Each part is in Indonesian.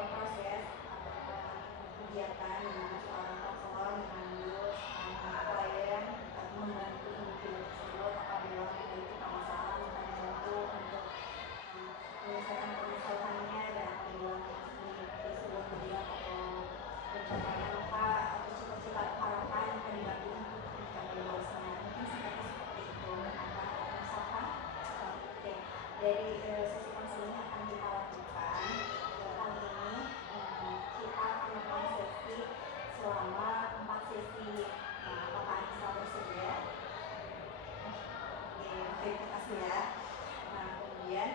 sebuah proses atau kegiatan di mana seorang konselor mengambil klien membantu individu tersebut apabila memiliki permasalahan membantu untuk menyelesaikan permasalahannya, dan apabila memiliki sebuah tujuan atau pencapaian maka atau cita-cita harapan akan dibantu untuk mencapai goalsnya. Mungkin singkatnya seperti itu. Apa misalkan oke, dari sesi konseling akan kita lakukan kali ini kita akan melakukan sesi selama 4 sesi. Nah, apakah Anissa bersedia? Oke, terima kasih ya. Nah, kemudian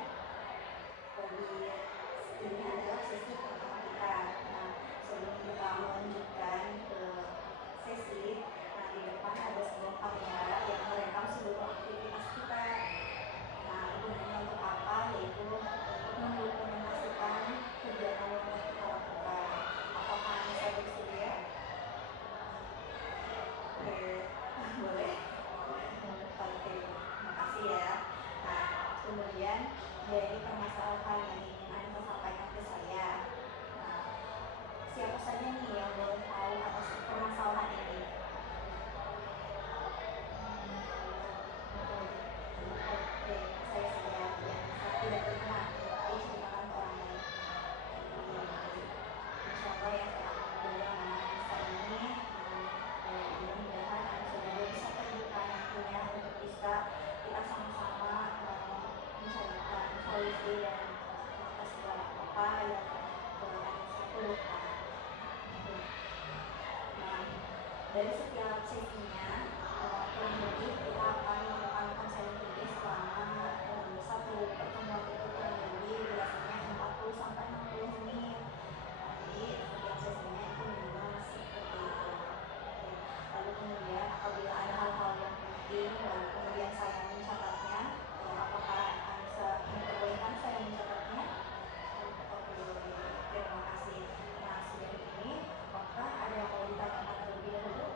ini adalah sesi pertama kita. Nah, sebelum kita melanjutkan ke sesi, nah di depan ada sebuah kamera yang merekam seluruh aktivitas kita. Nah, gunanya untuk apa? Yaitu untuk mendokumentasikan kegiatan yang telah kita lakukan. Apakah Anissa bersedia? Oke, boleh. Oke, terima kasih ya. Nah, kemudian dari permasalahan yang ingin Anissa sampaikan ke saya. Nah, siapa saja nih yang boleh tahu atas permasalahan ini? Oke, saya saja yang tidak berkenan untuk diceritakan ke orang lain. Insya Allah ya, saya akan menjaga nama Anissa ini. Mudah-mudahan Anissa juga bisa terbuka nantinya untuk bisa kita sama-sama mencarikan solusi dan atas segala apa yang Anissa perlukan. Nah, dari setiap sesinya kurang lebih kita akan melakukan konseling klinis selama satu pertemuan itu kurang lebih biasanya 40-60 menit. Jadi setiap sesinya itu minimal seperti itu. Lalu kemudian apabila ada hal-hal yang penting lalu kemudian saya mencatatnya, apakah Anissa memperbolehkan saya mencatatnya? Oke, terima kasih. Nah, sejauh ini apakah ada yang mau ditanyakan terlebih dahulu?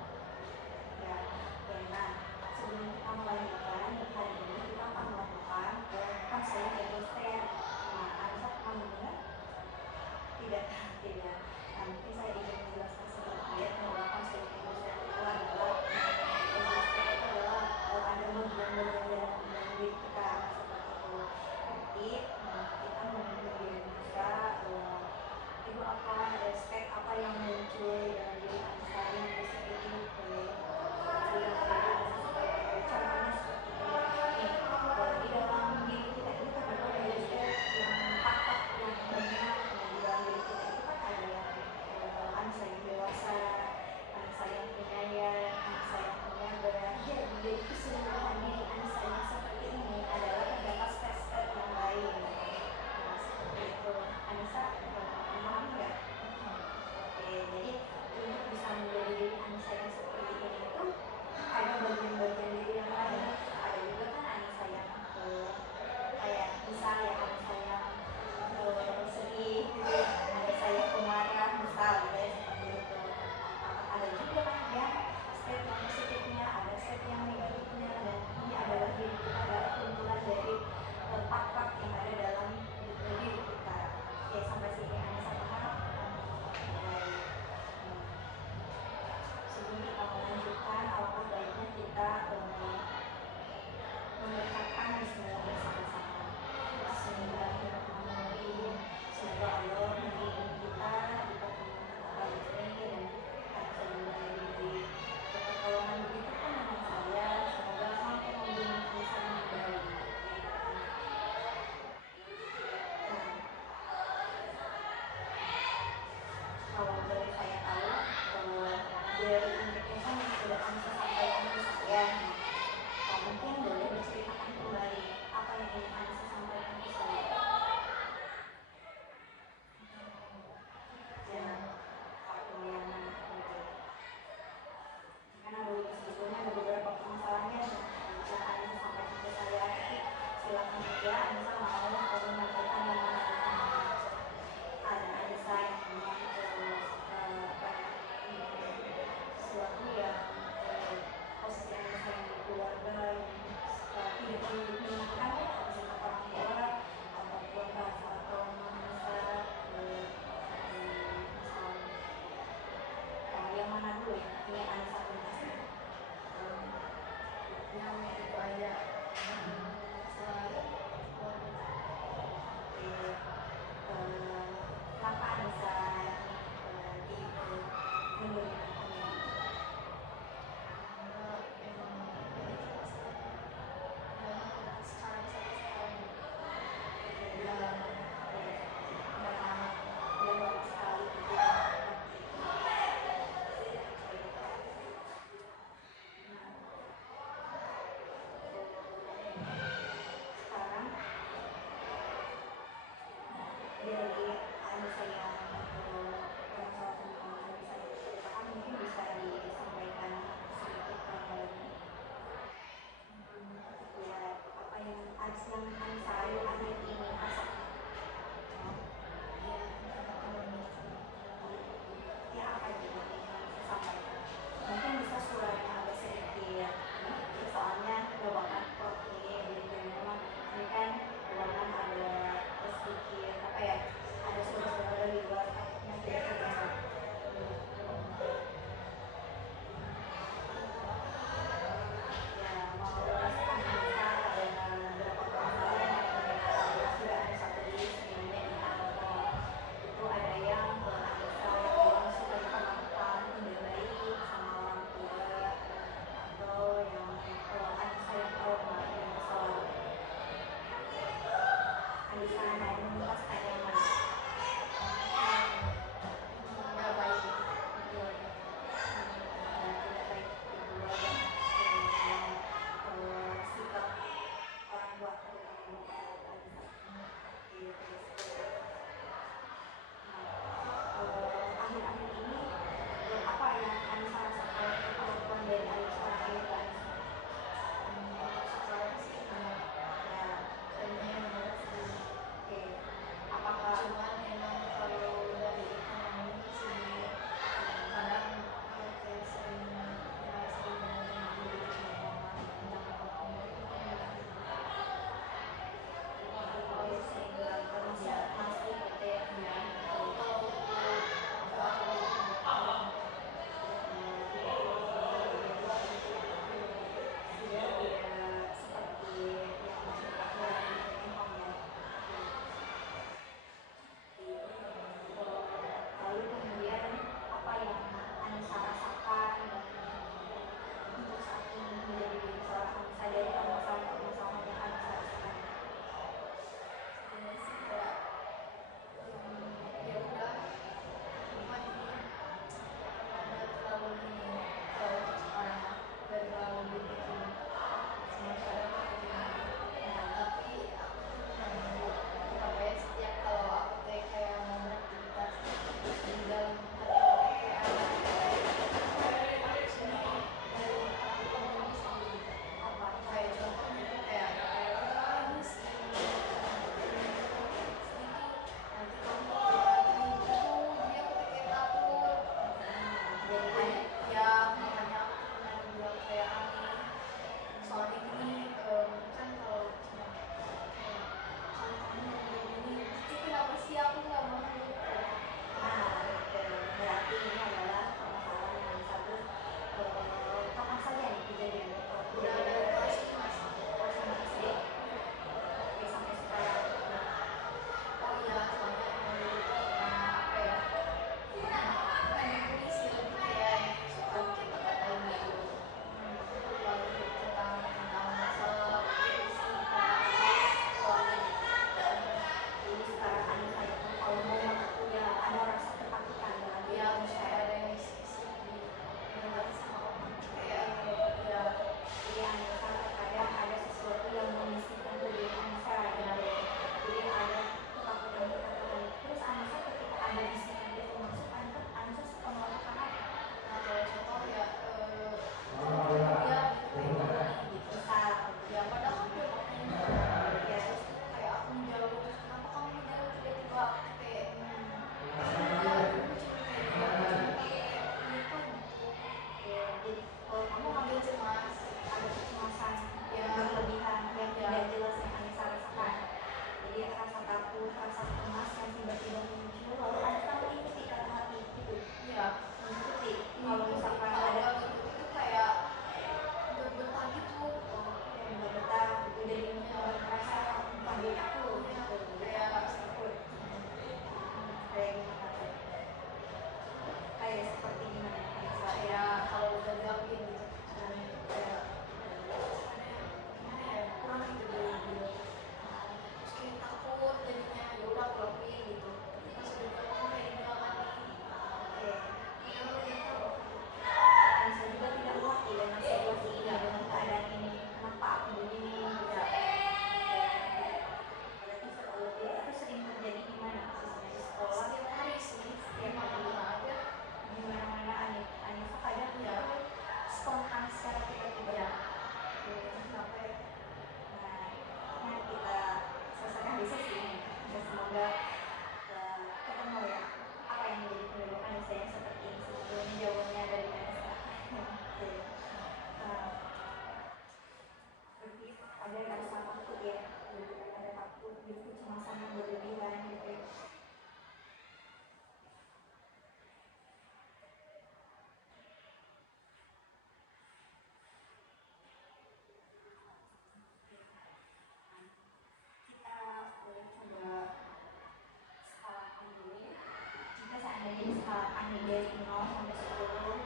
nih dari 0 sampai 10,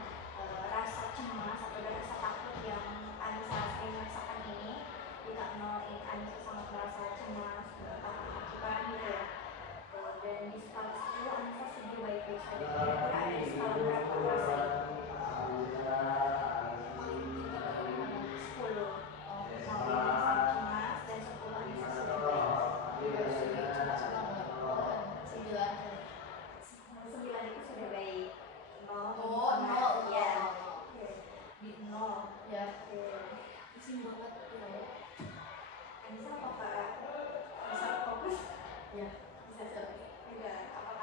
rasa cemas atau rasa takut yang Anissa sering rasakan ini jika 0 ini Anissa sangat merasa cemas, ketakutan gitu ya. Dan di skala 10 Anissa sedih baik-baik saja. Kira-kira ada di skala berapa rasa itu? 10. Oh, 0 Anissa cemas dan 10 Anissa sedih baik. cemas banget. 9. 9 itu sudah baik. 0 Oh, 0 ya. Oke. Di 0 Ya. Oke. Pusing banget ya. Anissa apakah bisa fokus? Ya. Bisa. Enggak. Apakah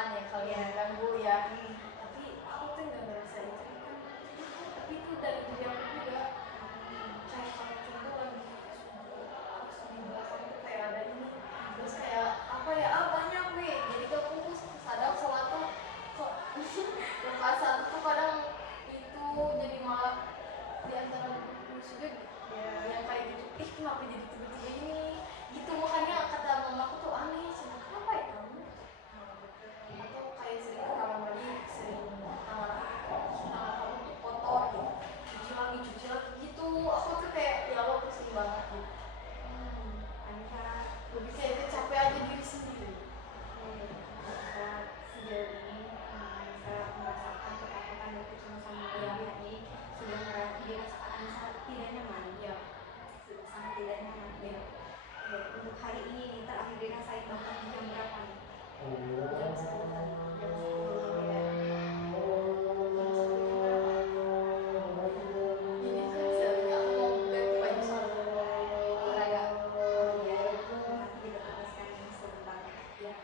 perasaan ya kalau yang ganggu ya. Tapi aku tuh nggak ngerasa itu kan, tapi itu dari diri aku juga. Kayak kalau contoh lagi aku di belakang tuh kayak ada ini, terus kayak apa ya, banyak weh, jadi gak fokus. Sadar sholat tuh kok perasaan tuh kadang itu jadi malah di antara sujud yang kayak gitu, kenapa jadi tiba-tiba ini gitu. Makanya kata mamaku tuh aneh, kenapa ya kamu, atau kayak sering kamar mandi sering tangan kamu tuh kotor gitu, cuci lagi gitu. Aku tuh kayak ya Allah pusing banget gitu. Anissa Lebih kayak capek aja diri sendiri. Anissa sejauh ini Anissa merasakan ketakutan dan kecemasan berlebihan ini sudah dirasakan Anissa tidak nyaman. Ya, Sudah sangat tidak nyaman. ya. Untuk hari ini nih terakhir dirasain bahkan jam berapa nih? Jam 10 tadi. Jam 10 ya. Jadi kan sebenarnya aku mau ganti baju sama olahraga. Oh iya, nanti kita tuliskan ini sebentar ya.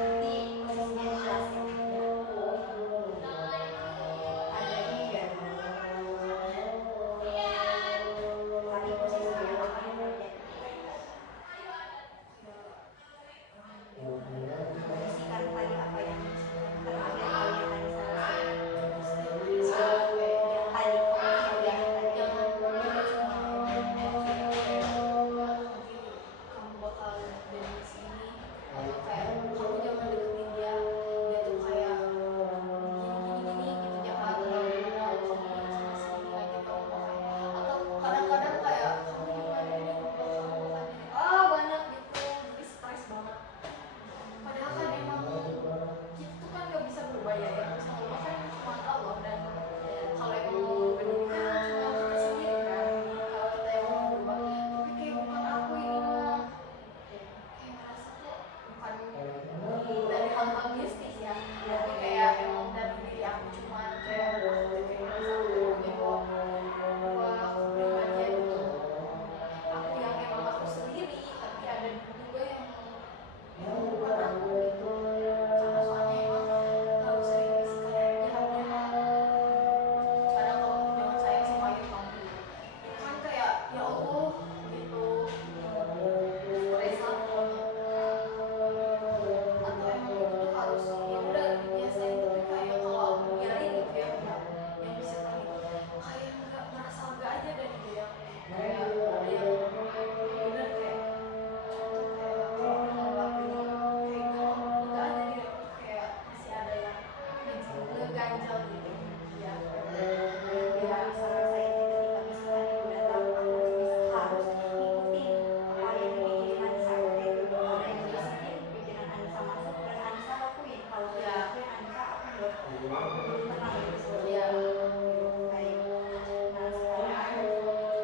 Nanti posisinya jelas ya. Ada ini enggak? Tadi posisinya apa yang terjadi? Posisikan tadi apa yang terakhir kalian tadi selesai. Yang tadi kamu lihat tadi. Jangan kamu bakal dari sini, atau kayak kamu jangan deketin dia tuh kayak gini gitu, jangan terlalu kenal, kamu sama sini aja kamu makanya. Atau kadang-kadang kayak kamu gimana ini, kamu banyak gitu, jadi stres banget. Padahal kan emang kita tuh kan gak bisa berubah ya, yang bisa berubah kan cuma Allah. Dan kalau emang mau berdiri kan cuma kita sendiri kan, kalau kita yang mau berubah. Tapi kayak bukan aku ini mah, kayak ngerasa kok bukan dari hal-hal mistis ya, tapi kayak emang dari diri aku, cuma kayak aku tuh kayak ngerasa aku punya dua kepribadian gitu. Aku yang emang aku sendiri, tapi ada juga yang bukan aku gitu. Karena soalnya emang terlalu sering bersikap jahat-jahat. Kadang kamu jangan sayang sama ayah kamu gitu. Itu kan kayak ya Allah gitu, stres lah pokoknya. Atau emang itu tuh harus ya udah biasain, tapi kayak kalau aku biarin gitu ya, yang bisa tadi kayak nggak merasa lega aja dari dia. Kayak ada yang udah kayak contoh kayak kalau aku ngelakuin kayak nggak aja diri aku tuh kayak masih ada yang ngeganjal gitu ya. Ya, saya ketika misalkan ibu datang, aku harus ngikutin apa yang dipikirin Anissa. Itu ada yang dibisikin, pikiran Anissa masuk dan Anissa lakuin. Kalau dia lakuin Anissa, aku belum tenang gitu sebetulnya. Baik. Nah sekarang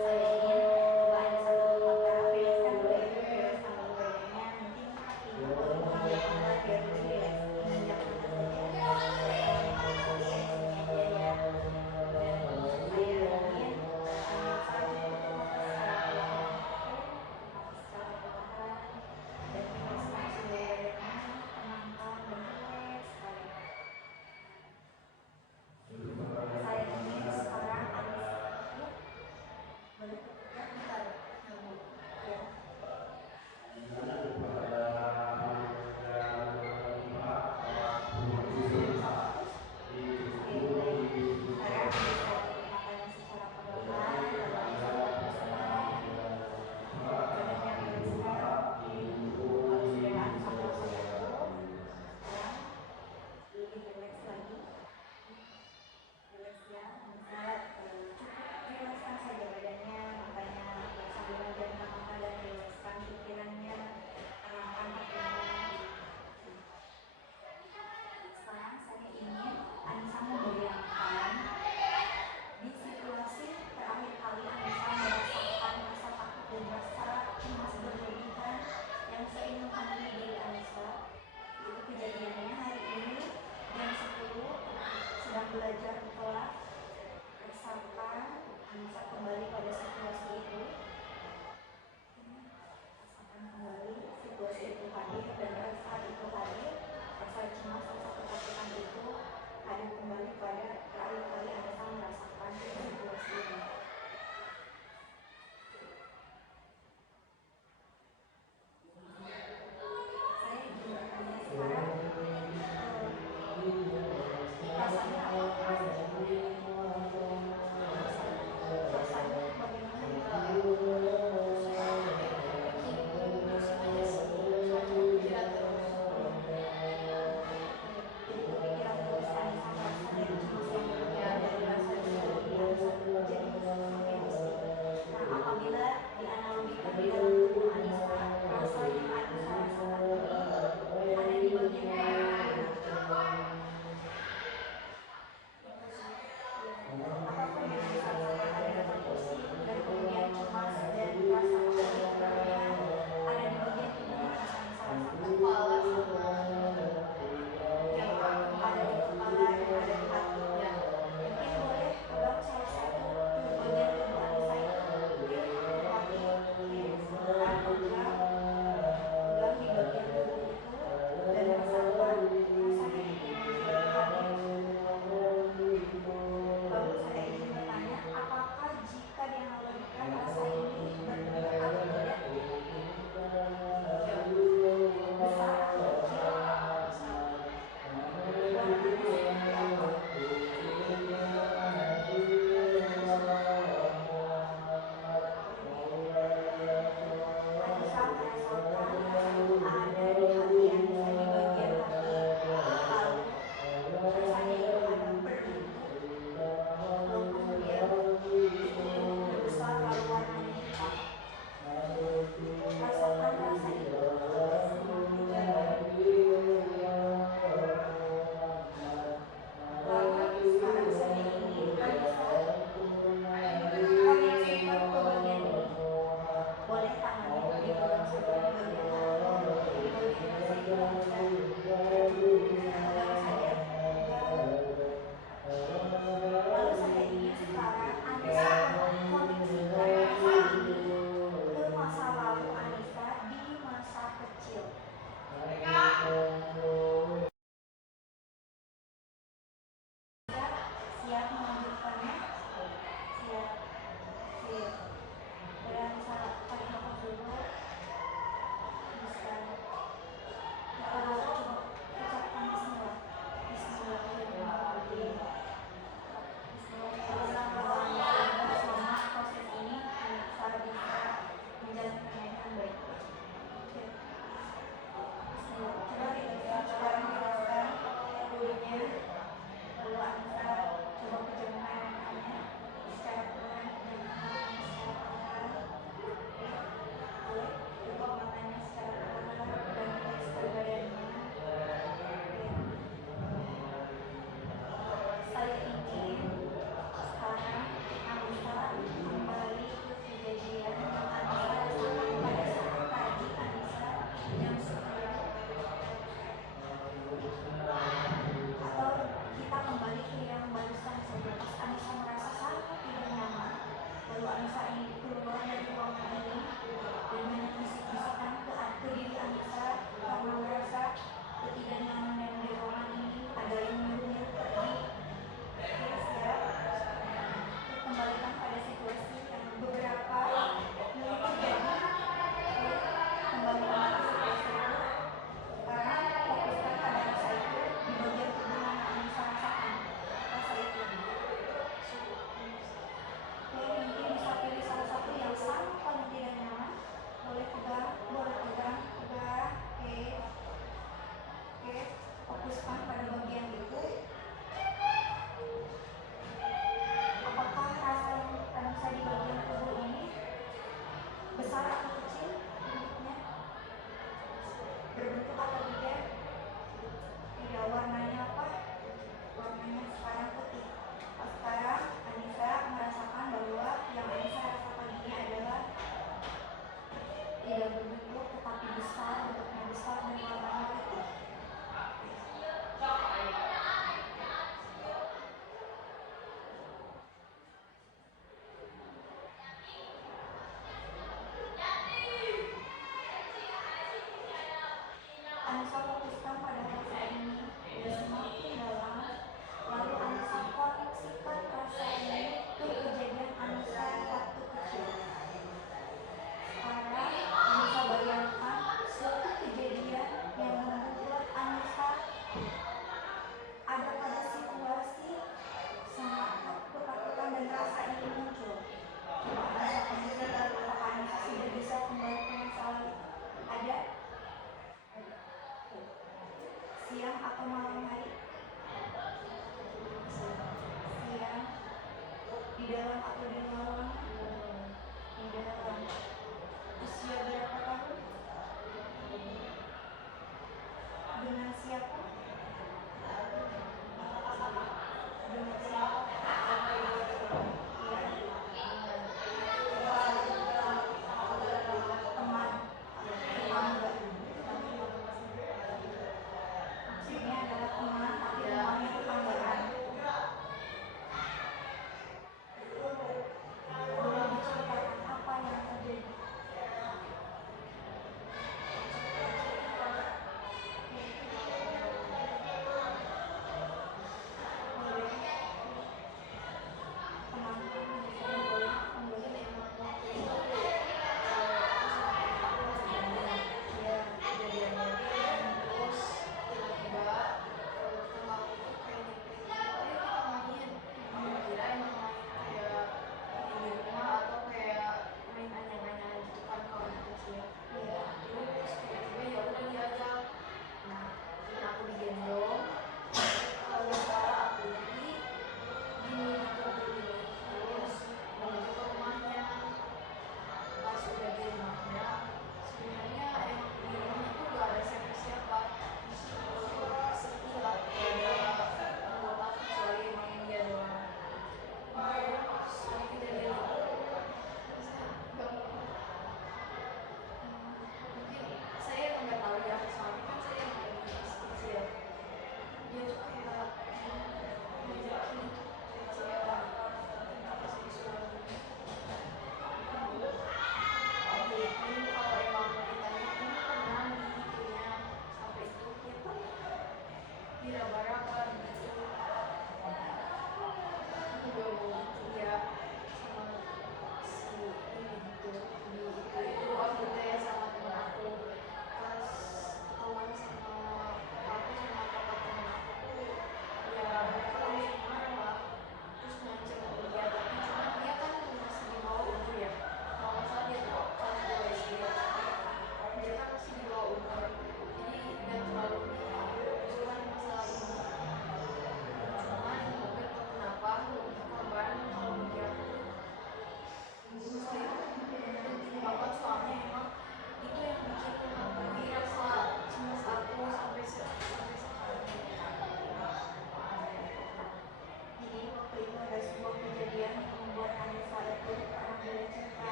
saya ingin coba Anissa tutup mata, bereskan dulu itu, bereskan dulu badannya. Nanti ibu boleh mengambil tangan biar lebih rileks. Injak mana saja. Nanti sini aja ya. Dan saya ingin saya tutup mata secara perlahan.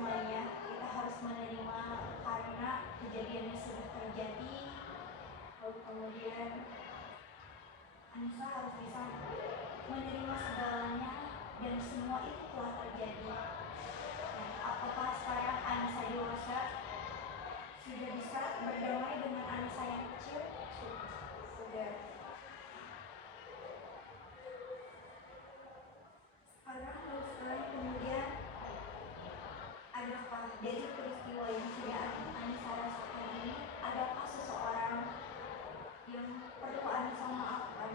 semuanya, kita harus menerima karena kejadiannya sudah terjadi. Lalu kemudian Anissa harus bisa menerima segalanya dan semua itu telah terjadi. Dan apakah sekarang Anissa dewasa sudah bisa berdamai dengan Anissa yang kecil? Sudah. Sekarang kemudian adakah dari peristiwa yang sudah Anissa rasakan ini, adakah seseorang yang perlu Anissa maafkan?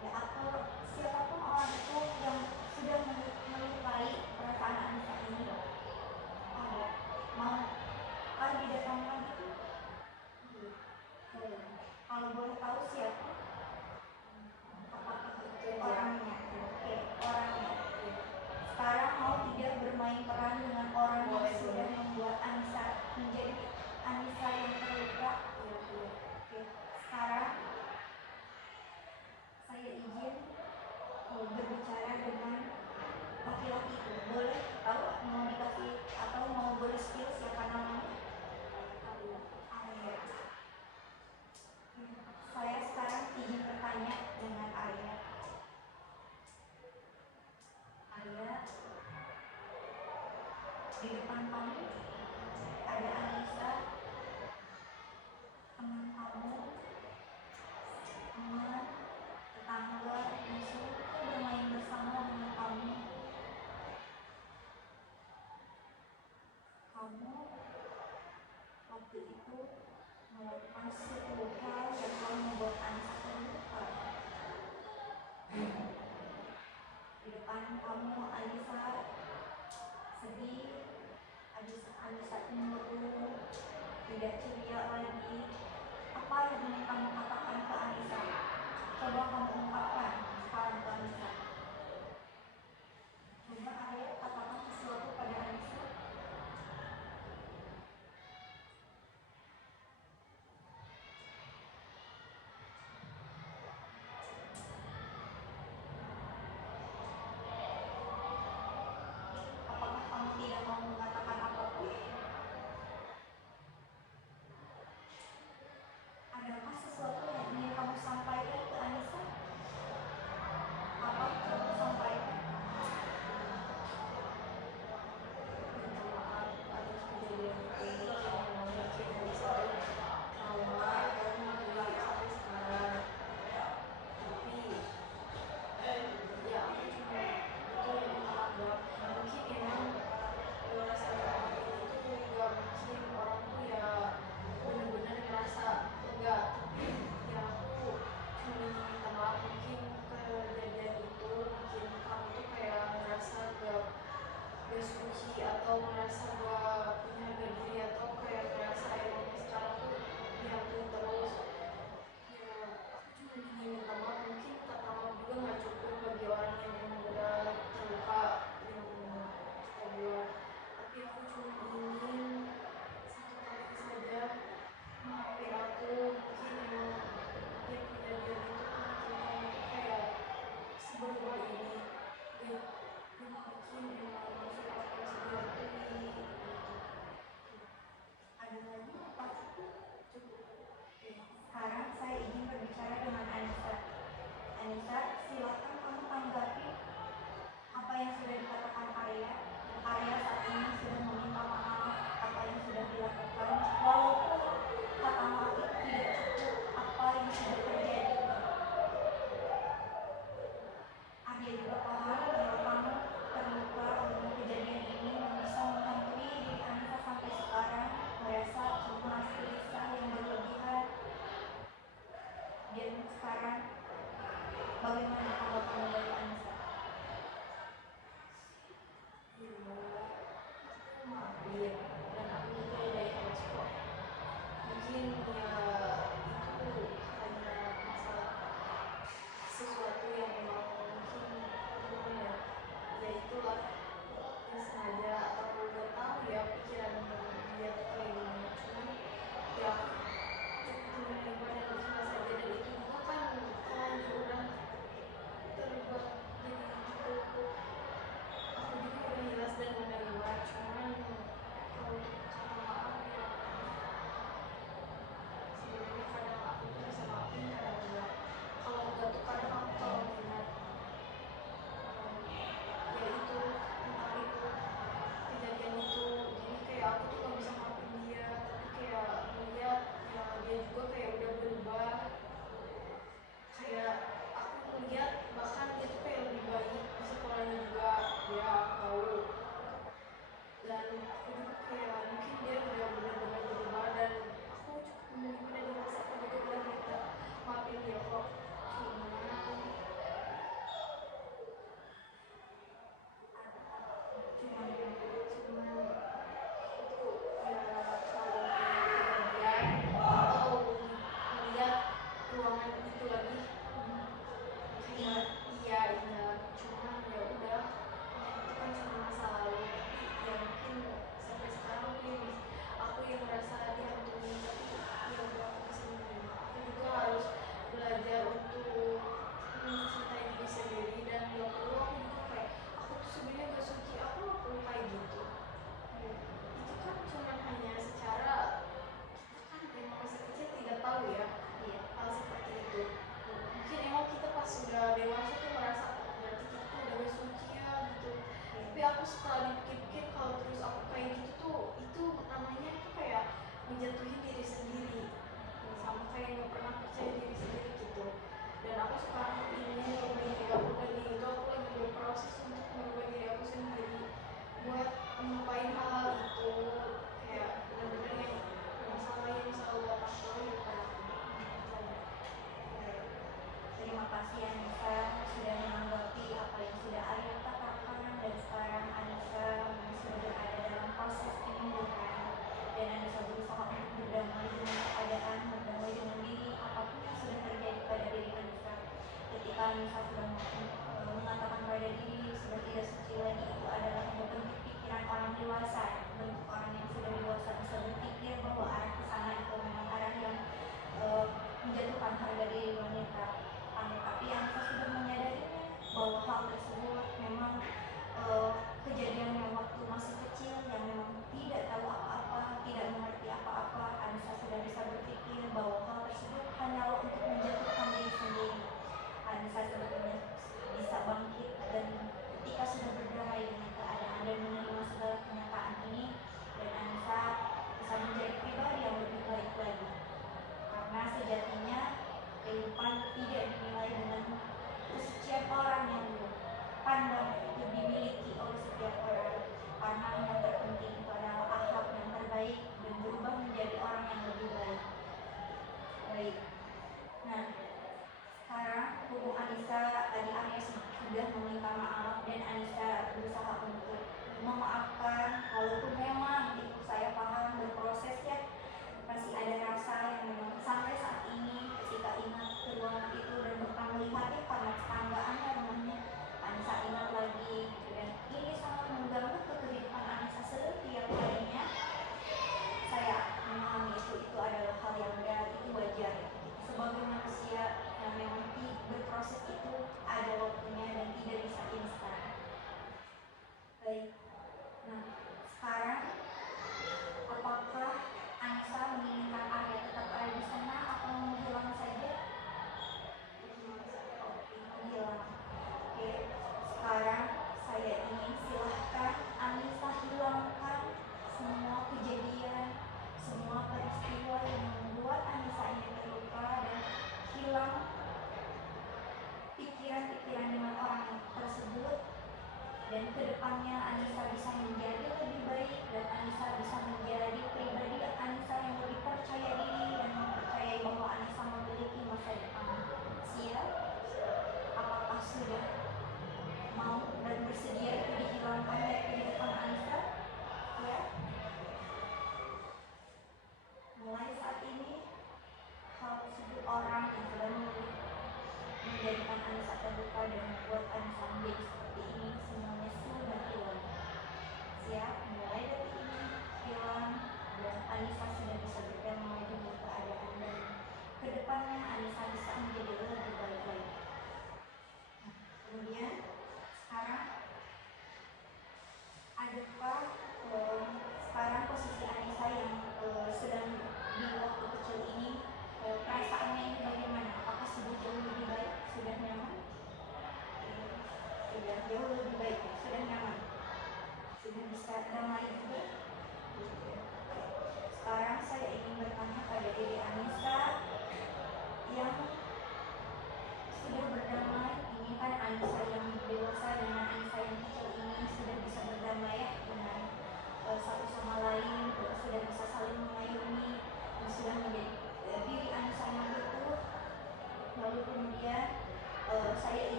Ya, atau siapapun orang itu yang sudah melukai perasaan Anissa ini, mau didatangkan itu? Kalau boleh tahu siapa? Apakah itu orangnya? Oke, orangnya. Sekarang mau tidak bermain peran dengan orang yang sudah membuat Anissa menjadi Anissa yang terluka? Oke, sekarang saya izin berbicara dengan laki-laki itu. Boleh tahu mau dikasih atau mau boleh spill siapa namanya? Arya. Saya sekarang izin bertanya dengan Arya. Arya, di depan kamu ada Anissa, teman kamu, teman, tetangga, yang suka bermain bersama dengan kamu. Kamu waktu itu melakukan suatu hal yang telah membuat Anissa terluka. Di depan kamu Anissa sedih, Anissa cemburu, tidak ceria lagi. Apa yang ingin kamu katakan ke Anissa? Coba kamu ungkapkan sekarang ke Anissa. Coba Arya katakan sesuatu pada Anissa. Apakah kamu tidak mau mengatakan apapun? Adakah sesuatu yang ingin kamu sampaikan ke Anissa? Apa? aku tuh nggak bisa maafin dia, tapi kayak melihat ya dia juga kayak udah berubah, kayak aku melihat bahkan dia tuh kayak lebih baik di sekolahnya juga, dia tahu. Dan aku juga kayak mungkin dia udah benar-benar berubah, dan aku cukup menerima dan merasa aku juga udah bisa maafin dia kok. Cuman cuman itu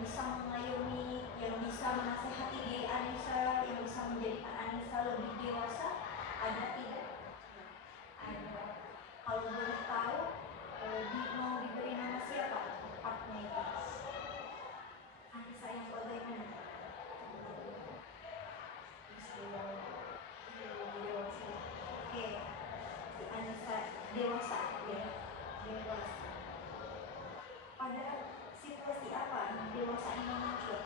bisa mengayomi, yang bisa menasehati diri Anissa, yang bisa menjadikan Anissa lebih dewasa, ada tidak? Ada. Kalau boleh tahu, mau diberi nama siapa partnya itu? Anissa yang bagaimana? Oke, Anissa dewasa, ya, dewasa. Pada situasi apa dewasa ini muncul?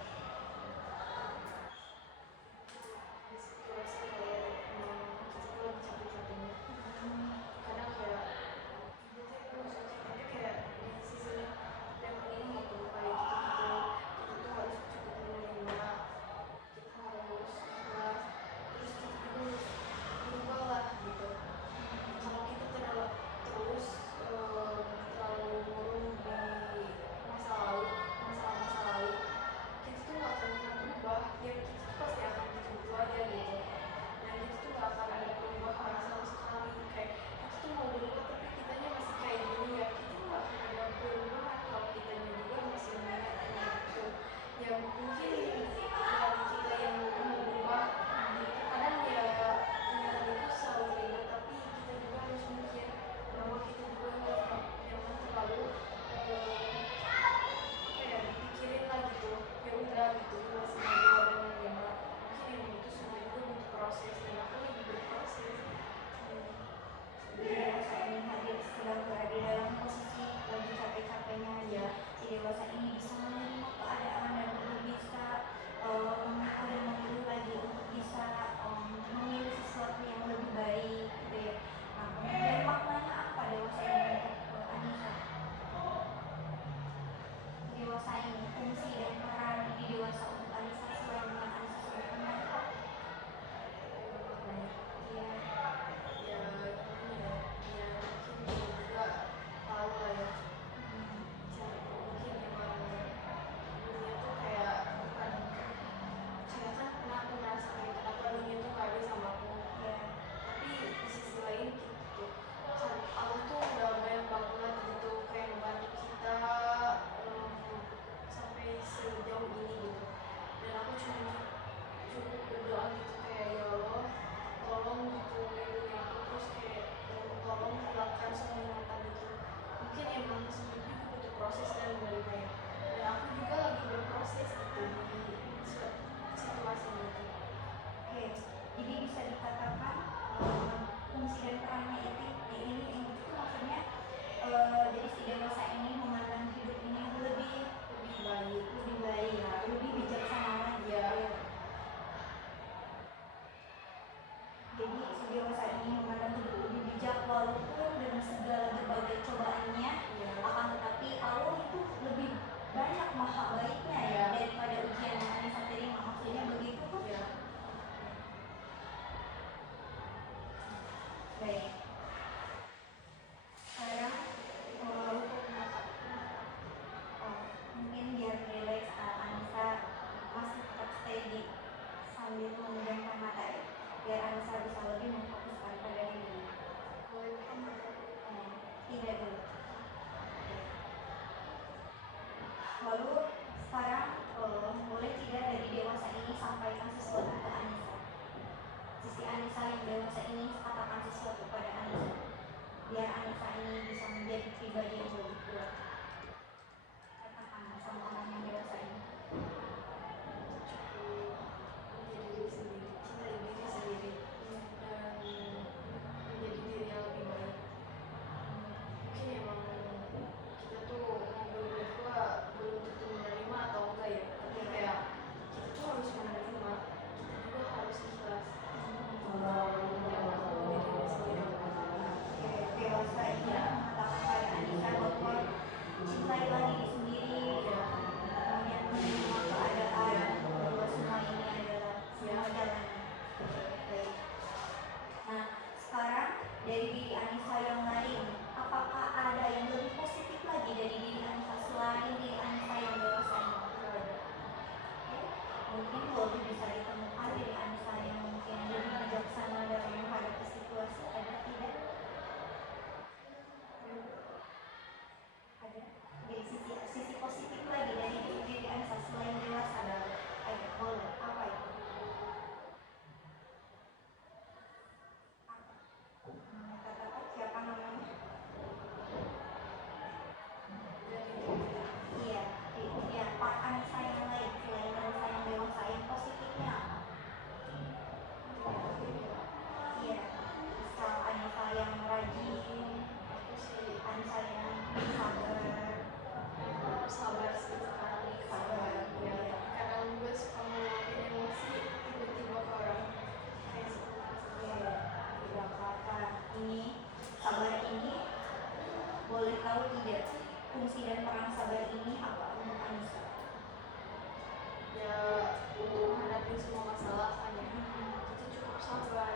menghadapi semua masalah kan ya, itu cukup sabar.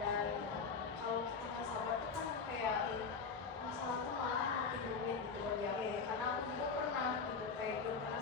Dan kalau kita nggak sabar tuh kan kayak masalah tuh malah makin rumit gitu bagi aku, karena aku juga pernah gitu kayak belum pernah